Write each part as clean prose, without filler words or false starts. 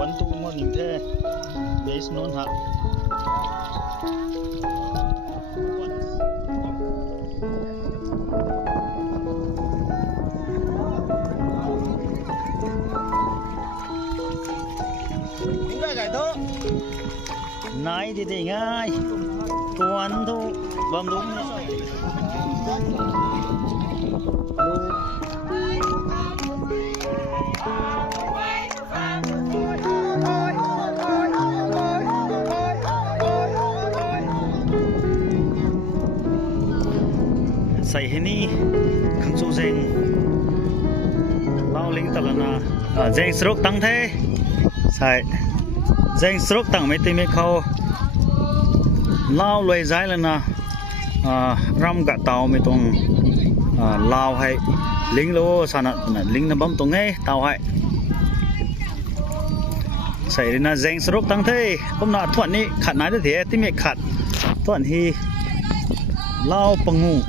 One two morning the base non ha. Nãy thì ngay tuần thu bấm đúng sai hini khang chu jeng lao ling talana jeng srok tang the sai jeng srok tang me te me khau lao loi zai lana ram ga taw me tong lao hai ling lo sana ling na bam tong nge taw hai sai na jeng srok tang the kom na thwan ni khat na the ti me khat thwan hi lao pangu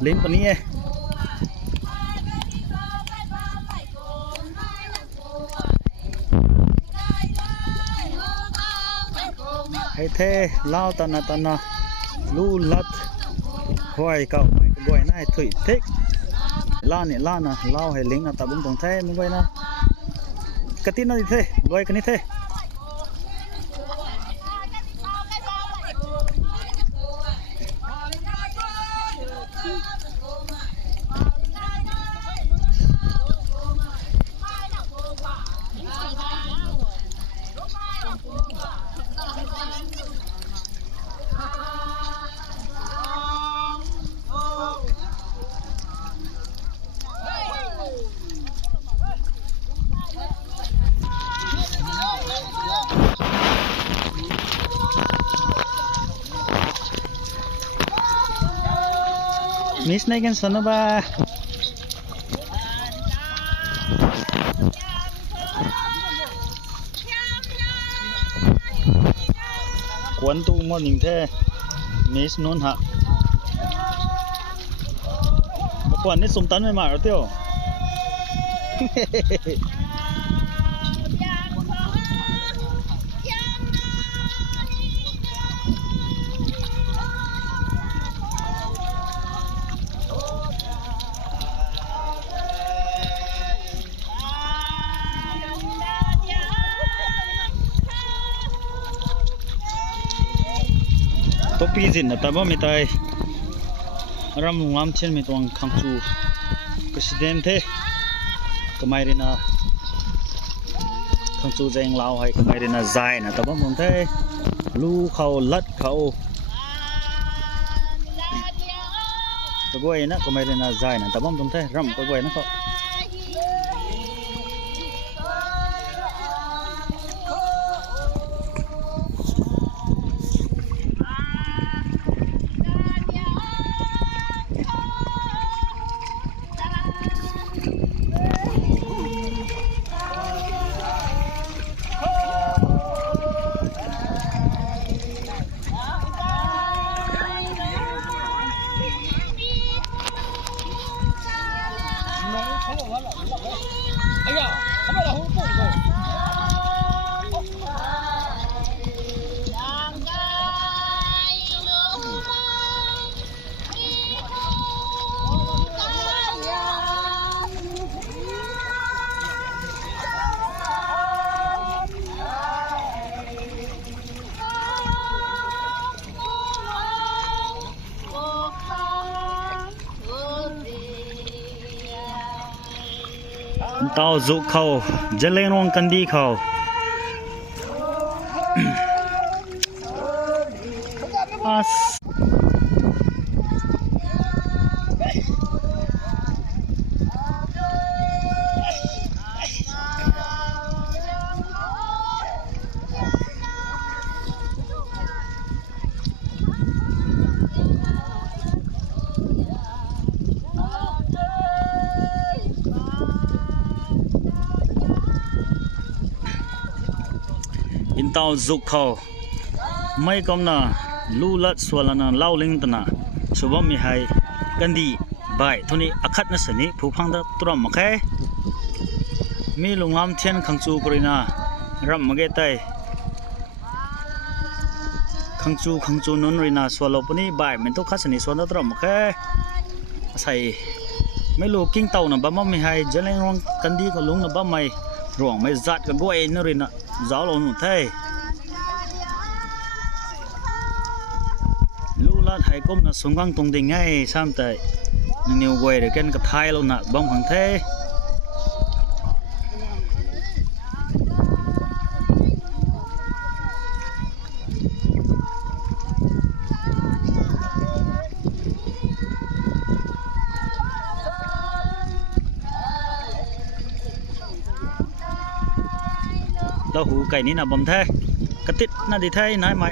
lim pani e hay thế lao tana lu lát hoài cậu gọi này thủy thích la nè la nè lao hay lính là tập bung tổng thế mới gọi na cái tin này thế gọi cái này thế Miss Megan sana ba? One two morning the Miss non ha. Kwan ni sum tan mai ma rồi tiêu. Topi zin na taba mi tai ram ngam chen mi tong khang chu president the kamai rena khang chu jeng lao hai kamai rena zai na taba mon the lu khau lat khau to goi na kamai rena zai na taba mon the ram ko goi na khau tao dụ khâu dễ lên ngon cần đi khâu in tao dục khâu mấy con na lu lát xua là na lao linh tana subam mi hai kandi bai thoni akhat na sani phupang da turam makhe mi lungam thian khangchu korina ram mage tai khangchu non rina swalo pani bai men to khasani sona tram khe sai mai lo king tau na ba ma mi hai jaleng rong kandi ko lung na ba mai rong mai zat ka goi no rina zaw lo nu thai lu lat hai kom na sungang tung ding ngai sam tai new goi de ken ka thai lo na bom hang thaiเราหูไก่นี่นะบอมแท้กระติดน่าดีแท้นายไหม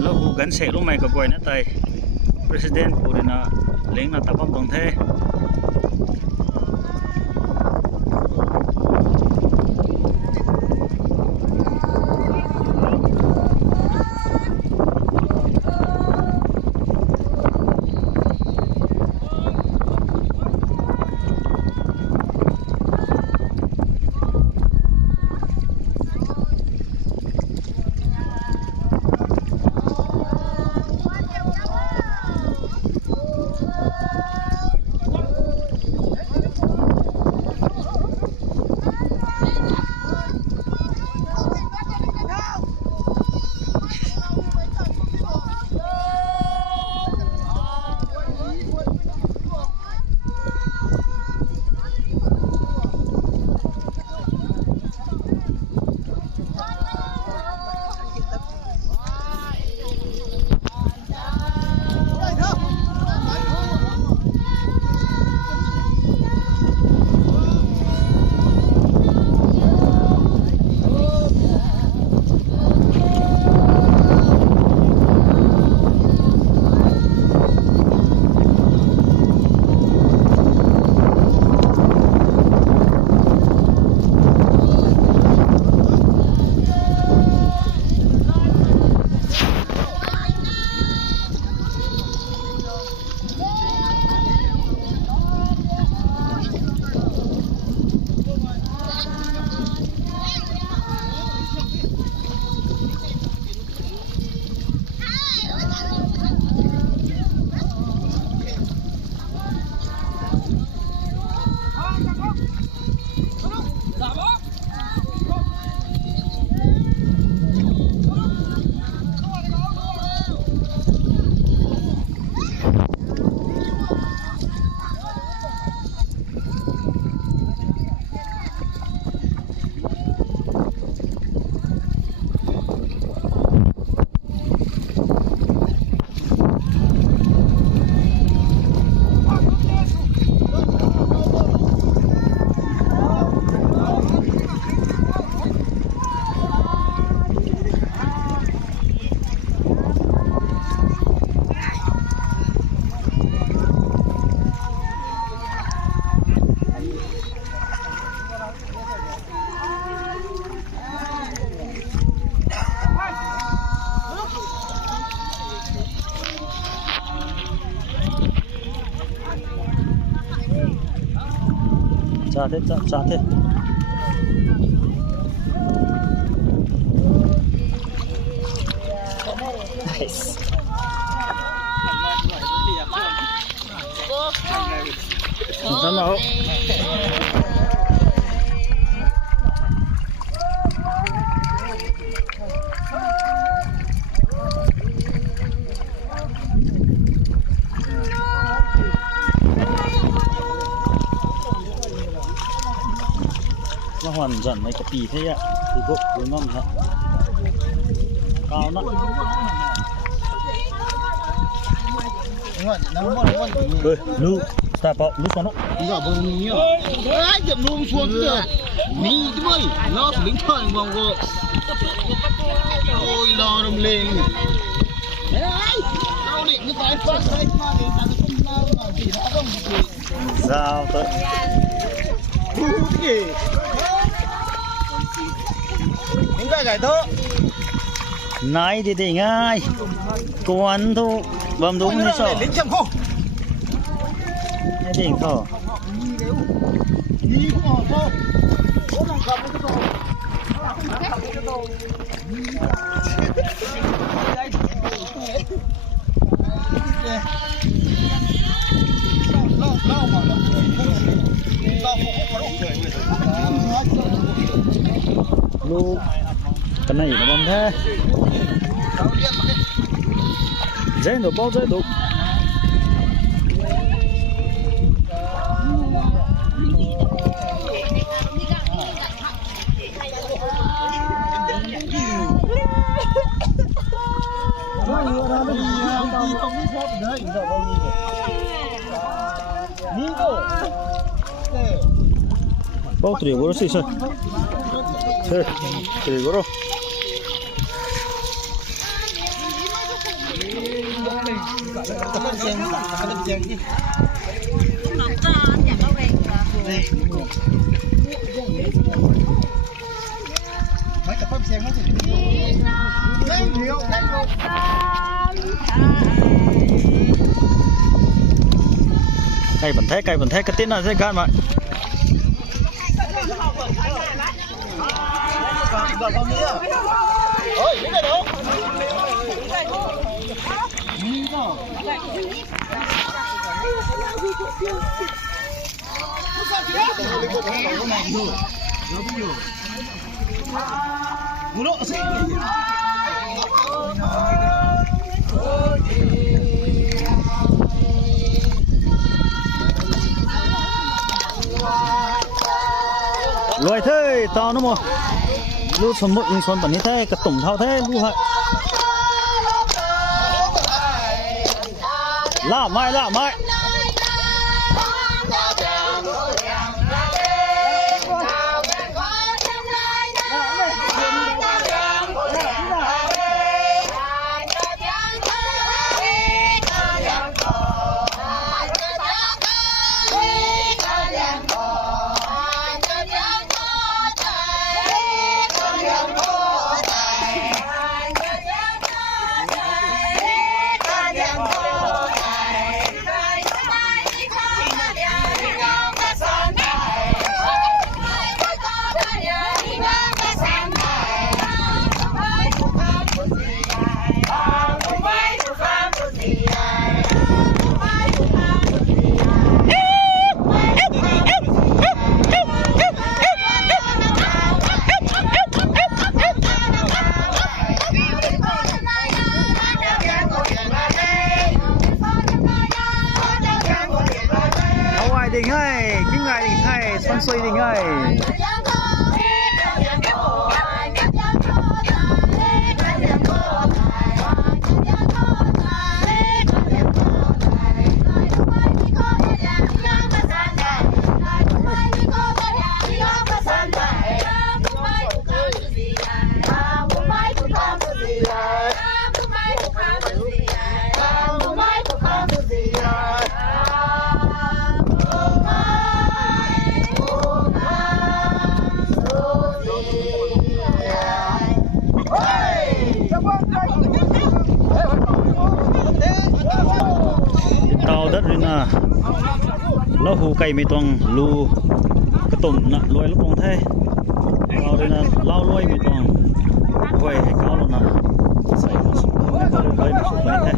เราหูกันเสกลงไม่ก็กวยนะไต President ปูดินะเลี้ยงนะตาบอมตรงแท้จ้าเถอะจ้าเถอะนั่นเหรอhoàn dần mấy cái tì thế ạ thì bộ của nó hả cao lắm lu ta bảo lu con nó giờ bông nhiều ai chậm luôn xuống kìa mì chứ mày nó lính thời vòng vợ ôi lo đâm lên đấy tao định cái tay phát đấy mà để ta không lao mà chỉ đã không được sao tới gì những cái này thôi nãy thì ngay quan thu bầm đúng như sao lính chậm không cái đỉnh thở นี่เร็วนี่กูออกพ่อโอ้มันขับไปกระโดดขับไปกระโดดเล่ามาแล้วลูกกันไหนนะบอมแท้เจ๊หนู包เจ๊ดู包3 euros sì sì sì 3 euros mấy cặp xe nó thì lên hiệu cây bẩn thế cái tiếng nào sẽ gan mà ôi cái này đâu lùi thế to nó mà lưu xuân mực xuân bẩn như thế cái tổng thao thế lưu hại lạ mai đình ơi, chính ngài đình hay, son xoay đình ơi. Tàu đất rồi nè, nó hù cây mấy toàn lù cái tôm nè, lôi lúc bông thế, tàu rồi nè, lao lôi mấy toàn, quay hay cao luôn nè, xây một số quay một số quay thế.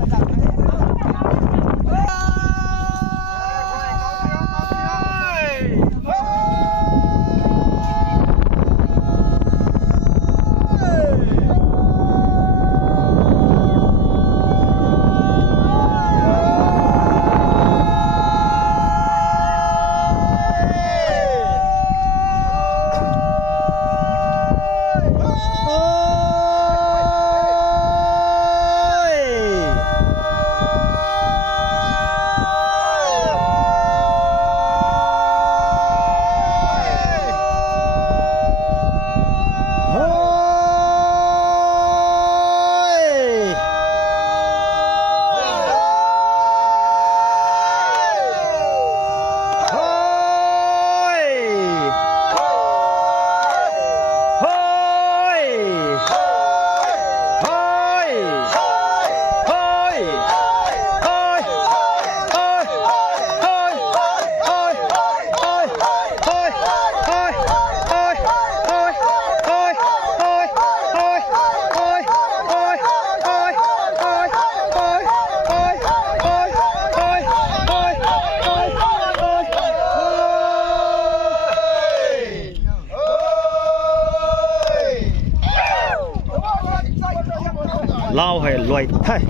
lao hay loài thay